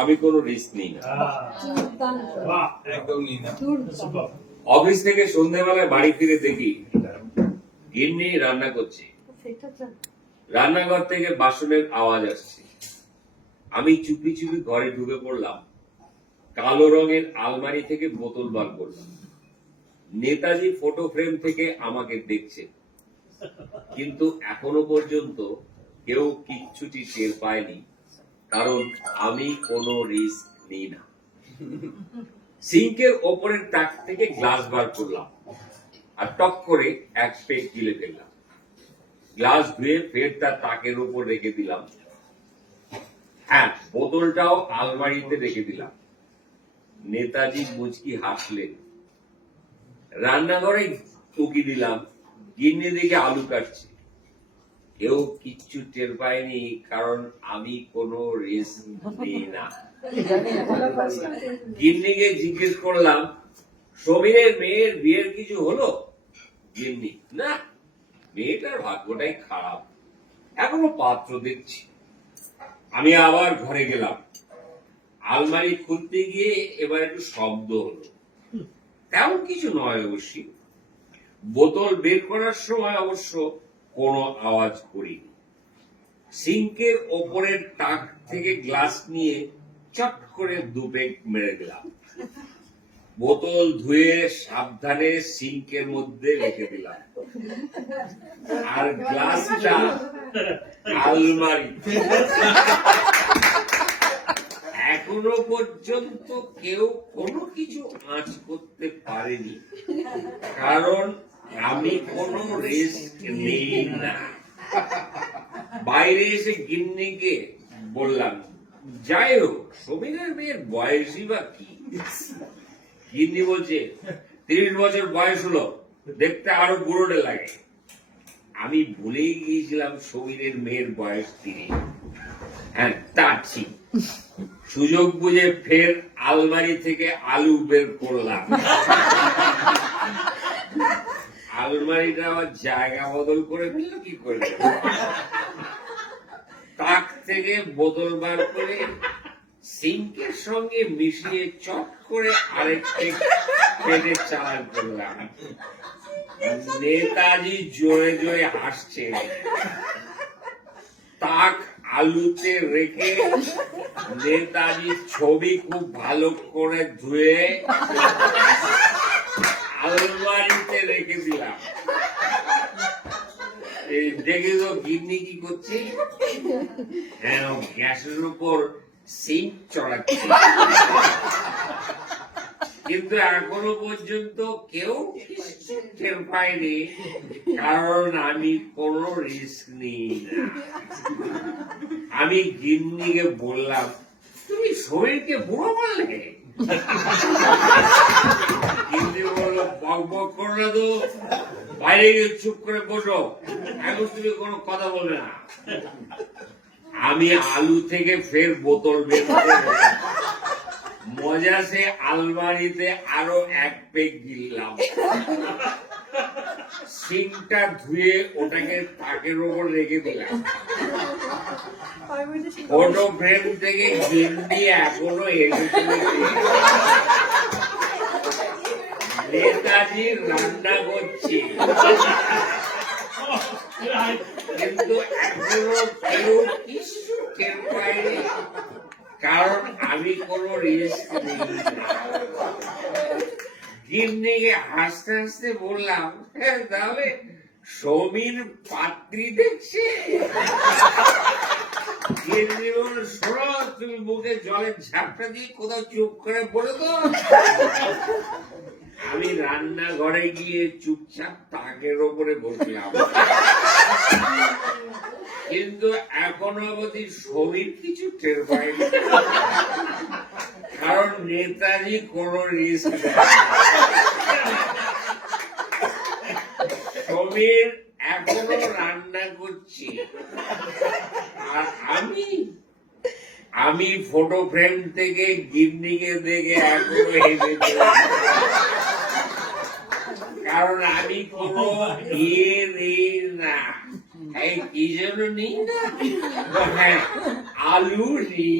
আমি কোনো রিস্ক নিই না। অফিস থেকে সন্ধ্যাবেলায় বাড়ি ফিরে দেখি গিন্নি রান্না করছে। রান্নাঘর থেকে বাসনের আওয়াজ আসছে। আমি চুপি চুপি ঘরে ঢুকে পড়লাম। কালো রঙের আলমারি থেকে বোতল বার করলাম। নেতাজি ফটো ফ্রেম থেকে আমাকে দেখছে, কিন্তু এখনো পর্যন্ত কেউ কিচ্ছুটি টের পায়নি, কারণ আমি কোনো রিস্ক নিই না। সিঙ্কের ওপরের তাক থেকে গ্লাস বার করলাম আর টক করে এক পেগ গিলে ফেললাম। গ্লাস ধুয়ে ফের তার তাকের উপর রেখে দিলাম। হ্যাঁ, বোতলটাও আলমারিতে রেখে দিলাম। নেতাজি মুচকি হাসলেন। রান্নাঘরে উকি দিলাম, গিন্নি দিকে আলু কাটছে। কেউ কিচ্ছু টের পায়নি, কারণ আমি কোনো রিস্ক নিই না। গিন্নিকে জিজ্ঞেস করলাম, সমীরের মেয়ের বিয়ের কিছু হলো? গিন্নি, না, মেয়েটার ভাগ্যটাই খারাপ, এখনো পাত্র দেখছি। আমি আবার ঘরে গেলাম। আলমারি খুলতে গিয়ে এবার একটু শব্দ হলো। তেমন কিছু নয় অবশ্যই। বোতল বের করার সময় অবশ্য কোনো আওয়াজ করিনি। সিঙ্কের ওপরের তাক থেকে গ্লাস নিয়ে চট করে দুপেগ মেরে দিলাম। বোতল ধুয়ে সাবধানে সিঙ্কের মধ্যে রেখে দিলাম, আর গ্লাসটা আলমারি। এখনো পর্যন্ত কেউ কোনো কিছু আঁচ করতে পারেনি, কারণ আমি কোনো রিস্ক নেই না। বাইরে এসে গিন্নিকে বললাম, যাই হোক, সমীরের মেয়ের বয়সই বা কি? গিন্নি বলছে, 30 বছর বয়স হলো, দেখতে আরো বুড়োটে লাগে। আমি ভুলেই গিয়েছিলাম সমীরের মেয়ের বয়স 30। হ্যাঁ, তা ঠিক। সুযোগ বুঝে ফের আলমারি থেকে আলু বের করলাম। আলমারিটা আবার জায়গা বদল করে ফেলল কি করে? তাক থেকে বোতল বার করে সিঙ্কের সঙ্গে মিশিয়ে চট করে আরেকটি পেটে চালান করলাম। নেতাজি জোরে জোরে হাসছে। তাক আলুতে রেখে নেতাজির ছবি খুব ভালো করে ধুয়ে আলমারিতে রেখে দিলাম। দেখে তো গিন্নি কি করছে? হ্যাঁ, গ্যাসের উপর সিঙ্ক চড়াচ্ছে। কিন্তু এখনো পর্যন্ত কেউ টের পায়নি, কারণ আমি কোনো রিস্ক নিই না। আমি গিন্নিকে বললাম, তুমি শরীরকে বুড়ো বললে? গিন্নি বললো, বক বক করো না তো, বাইরে গিয়ে চুপ করে বসো, এখন তুমি কোনো কথা বলবে না। আমি আলু থেকে ফের বোতল বের করে মজা সে আলমারিতে আরো এক পেগ গিললাম। সিঙ্কটা ধুয়ে ওটাকে তাকের উপর রেখে দিলাম। ফটো ফ্রেম থেকে গিন্নি এখনো নেতাজি রান্না করছি, কিন্তু এখনো কেউ কিছু টের পায়নি, কারণ আমি কোনো রিস্ক নিই না। গিন্নিকে হাসতে হাসতে বললাম, তাহলে সমীর পাত্রী দেখছে? গিন্নি বলল, শোনো, তুমি মুখে জলের ঝাপটা দিয়ে কোথাও চুপ করে বলে তো। আমি রান্নাঘরে গিয়ে চুপচাপ তাকের ওপরে বসলাম, কিন্তু এখনো অবধি সমীর কিছু টের পায়নি, কারণ নেতাজি কোনো রিস্ক নেয়। সমীর এখনো রান্না করছি, আর আমি ফটো ফ্রেম থেকে গিন্নিকে দেখে এখনো হেসে দিলাম, কারণ আমি কোনো ইয়ে নেই না। এই কি জন্য নিই না? হ্যাঁ, আলু নিই।